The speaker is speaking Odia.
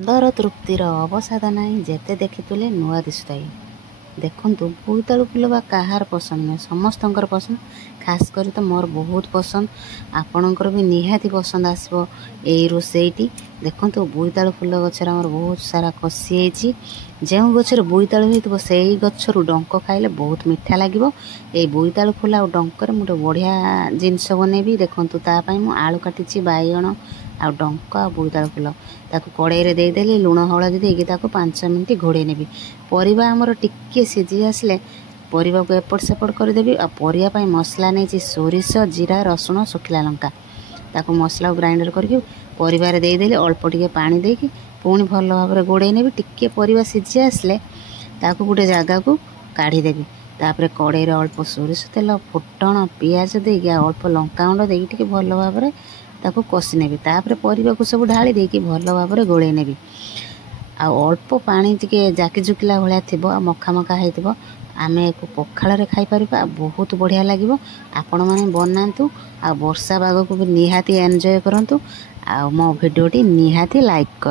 ସୁନ୍ଦର ତୃପ୍ତିର ଅବସାଦ ନାହିଁ, ଯେତେ ଦେଖିଥିଲେ ନୂଆ ଦିଶୁଥାଏ। ଦେଖନ୍ତୁ, ବୋଇତାଳୁ ଫୁଲ ବା କାହାର ପସନ୍ଦ ନୁହେଁ, ସମସ୍ତଙ୍କର ପସନ୍ଦ। ଖାସ୍ କରି ତ ମୋର ବହୁତ ପସନ୍ଦ, ଆପଣଙ୍କର ବି ନିହାତି ପସନ୍ଦ ଆସିବ ଏଇ ରୋଷେଇଟି। ଦେଖନ୍ତୁ, ବୋଇତାଳୁ ଫୁଲ ଗଛରେ ଆମର ବହୁତ ସାରା କଷି ହେଇଛି। ଯେଉଁ ଗଛରେ ବୋଇତାଳୁ ହେଇଥିବ ସେଇ ଗଛରୁ ଡଙ୍କ ଖାଇଲେ ବହୁତ ମିଠା ଲାଗିବ। ଏଇ ବୋଇତାଳୁ ଫୁଲ ଆଉ ଡଙ୍କରେ ମୁଁ ଗୋଟେ ବଢ଼ିଆ ଜିନିଷ ବନେଇବି। ଦେଖନ୍ତୁ, ତା ପାଇଁ ମୁଁ ଆଳୁ କାଟିଛି, ବାଇଗଣ ଆଉ ଡଙ୍କ ଆଉ ବୋଇତାଳୁ ଫୁଲ ତାକୁ କଡ଼େଇରେ ଦେଇଦେଲି। ଲୁଣ ହଳଦୀ ଦେଇକି ତାକୁ 5 ମିନିଟ୍ ଘୋଡ଼େଇ ନେବି। ପରିବା ଆମର ଟିକେ ସିଝି ଆସିଲେ ପରିବାକୁ ଏପଟ ସେପଟ କରିଦେବି। ଆଉ ପରିବା ପାଇଁ ମସଲା ନେଇଛି ସୋରିଷ, ଜିରା, ରସୁଣ, ଶୁଖିଲା ଲଙ୍କା। ତାକୁ ମସଲାକୁ ଗ୍ରାଇଣ୍ଡର କରିକି ପରିବାରେ ଦେଇଦେଲି। ଅଳ୍ପ ଟିକେ ପାଣି ଦେଇକି ପୁଣି ଭଲ ଭାବରେ ଘୋଡ଼େଇ ନେବି। ଟିକେ ପରିବା ସିଝି ଆସିଲେ ତାକୁ ଗୋଟେ ଜାଗାକୁ କାଢ଼ିଦେବି। ତାପରେ କଡ଼େଇରେ ଅଳ୍ପ ସୋରିଷ ତେଲ, ଫୁଟଣ, ପିଆଜ ଦେଇକି ଆଉ ଅଳ୍ପ ଲଙ୍କାଗୁଣ୍ଡ ଦେଇକି ଟିକେ ଭଲ ଭାବରେ ତାକୁ କଷି ନେବି। ତାପରେ ପରିବାକୁ ସବୁ ଢାଳି ଦେଇକି ଭଲ ଭାବରେ ଗୋଳେଇ ନେବି। ଆଉ ଅଳ୍ପ ପାଣି ଟିକେ ଜାକି ଜୁକିଲା ଭଳିଆ ଥିବ ଆଉ ମଖା ମଖା ହେଇଥିବ। ଆମେ ଏକୁ ପଖାଳରେ ଖାଇପାରିବା, ବହୁତ ବଢ଼ିଆ ଲାଗିବ। ଆପଣମାନେ ବନାନ୍ତୁ ଆଉ ବର୍ଷା ପାଗକୁ ବି ନିହାତି ଏନ୍ଜୟ କରନ୍ତୁ। ଆଉ ମୋ ଭିଡ଼ିଓଟି ନିହାତି ଲାଇକ୍ କରନ୍ତୁ।